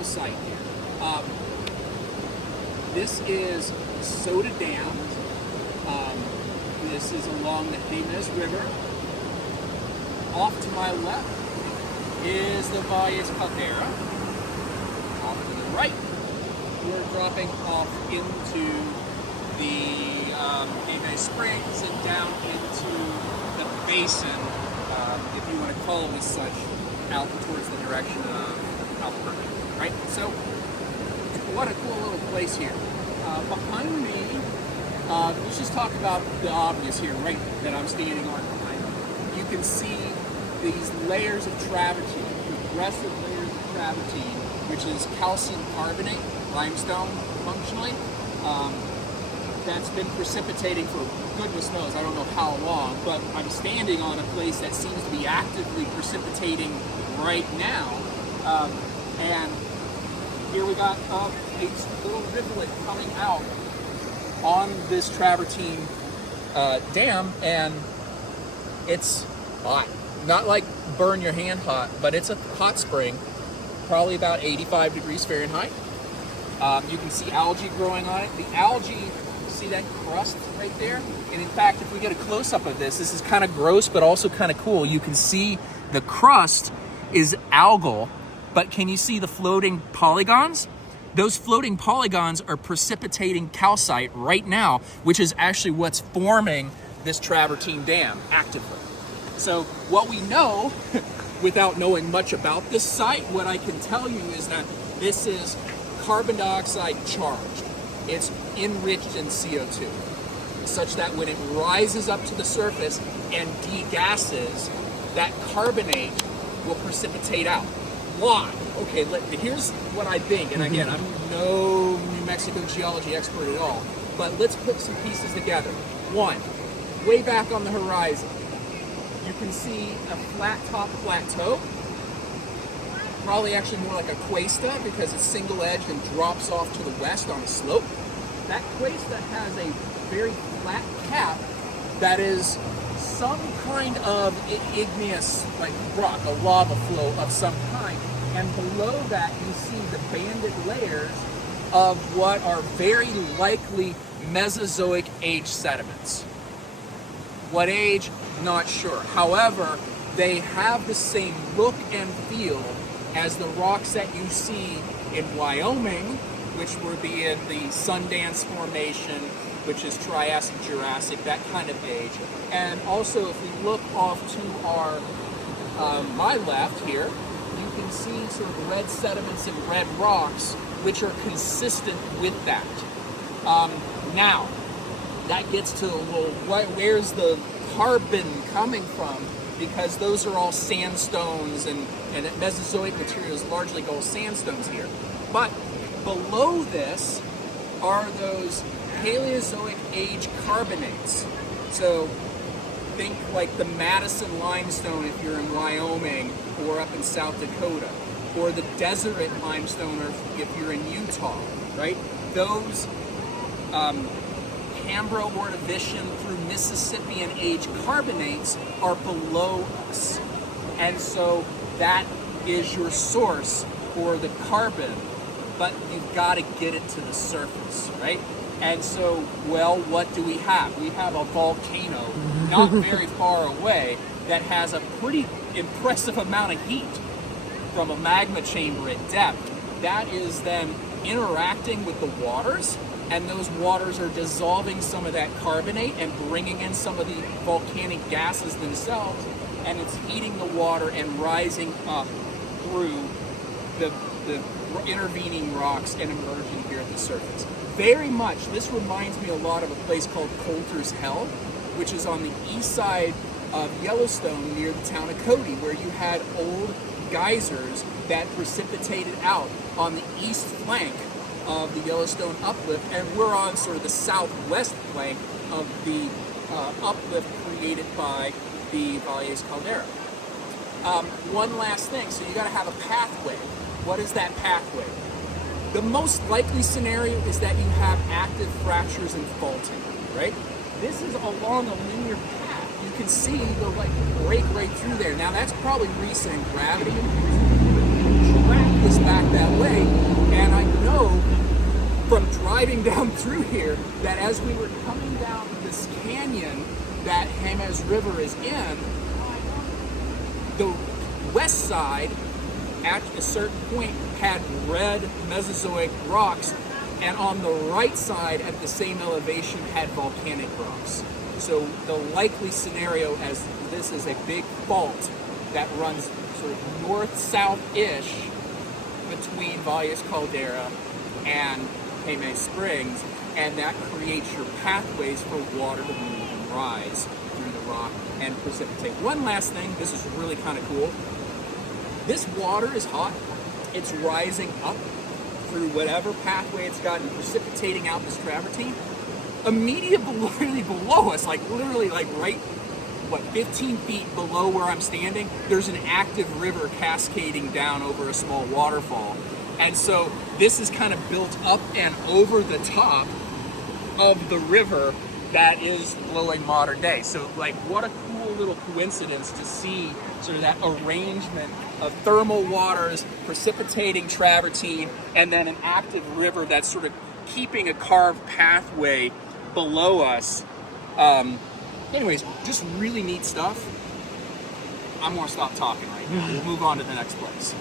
cool site here. This is Soda Dam. This is along the Jemez River. Off to my left is the Valles Caldera. Off to the right, we're dropping off into the Jemez Springs and down into the basin, if you want to call it as such, out towards the direction of Albuquerque, right? So, what a cool little place here. Behind me, let's just talk about the obvious here, right, that I'm standing on behind me. You can see these layers of travertine, progressive layers of travertine, which is calcium carbonate, limestone, functionally. That's been precipitating for goodness knows, I don't know how long, but I'm standing on a place that seems to be actively precipitating right now. And here we got a little rivulet coming out on this travertine dam, and it's hot. Not like burn your hand hot, but it's a hot spring, probably about 85 degrees Fahrenheit. You can see algae growing on it. The algae, see that crust right there? And in fact, if we get a close-up of this is kind of gross, but also kind of cool. You can see the crust is algal, but can you see the floating polygons? Those floating polygons are precipitating calcite right now, which is actually what's forming this travertine dam actively. So what we know, without knowing much about this site, what I can tell you is that this is carbon dioxide charged. It's enriched in CO2, such that when it rises up to the surface and degasses, that carbonate will precipitate out. Why? Okay, here's what I think, and again, I'm no New Mexico geology expert at all, but let's put some pieces together. One, way back on the horizon, you can see a flat top plateau, probably actually more like a cuesta because it's single-edged and drops off to the west on a slope. That cuesta has a very flat cap that is some kind of igneous, like rock, a lava flow of some kind. And below that, you see the banded layers of what are very likely Mesozoic age sediments. What age? Not sure. However, they have the same look and feel as the rocks that you see in Wyoming, which would be in the Sundance Formation, which is Triassic, Jurassic, that kind of age. And also, if we look off to our my left here, you can see sort of red sediments and red rocks, which are consistent with that. Now, that gets to, well, where's the carbon coming from? Because those are all sandstones, and Mesozoic materials largely go sandstones here. But below this are those Paleozoic age carbonates. So think like the Madison limestone if you're in Wyoming or up in South Dakota, or the Deseret limestone if you're in Utah, right? Those Cambro-Ordovician through Mississippian age carbonates are below us. And so that is your source for the carbon, but you've got to get it to the surface, right? And so, well, what do we have? We have a volcano not very far away that has a pretty impressive amount of heat from a magma chamber at depth. That is then interacting with the waters, and those waters are dissolving some of that carbonate and bringing in some of the volcanic gases themselves, and it's heating the water and rising up through the intervening rocks and emerging here at the surface. Very much, this reminds me a lot of a place called Coulter's Hell, which is on the east side of Yellowstone near the town of Cody, where you had old geysers that precipitated out on the east flank of the Yellowstone uplift, and we're on sort of the southwest flank of the uplift created by the Valles Caldera. One last thing, so you got to have a pathway. What is that pathway? The most likely scenario is that you have active fractures and faulting, right? This is along a linear path. You can see the break right through there. Now that's probably recent gravity. Track this back that way. And I know from driving down through here that as we were coming down this canyon that Jemez River is in, the west side at a certain point had red Mesozoic rocks, and on the right side at the same elevation had volcanic rocks. So the likely scenario, as this is a big fault that runs sort of north-south-ish between Valles Caldera and Jemez Springs, and that creates your pathways for water to move and rise through the rock and precipitate. One last thing, this is really kind of cool. This water is hot. It's rising up through whatever pathway it's got and precipitating out this travertine. Immediately below us, like literally like right, 15 feet below where I'm standing, there's an active river cascading down over a small waterfall. And so this is kind of built up and over the top of the river that is flowing modern day. So like, what a cool little coincidence to see sort of that arrangement of thermal waters precipitating travertine and then an active river that's sort of keeping a carved pathway below us. Anyways, just really neat stuff. I'm gonna stop talking right now. We'll move on to the next place.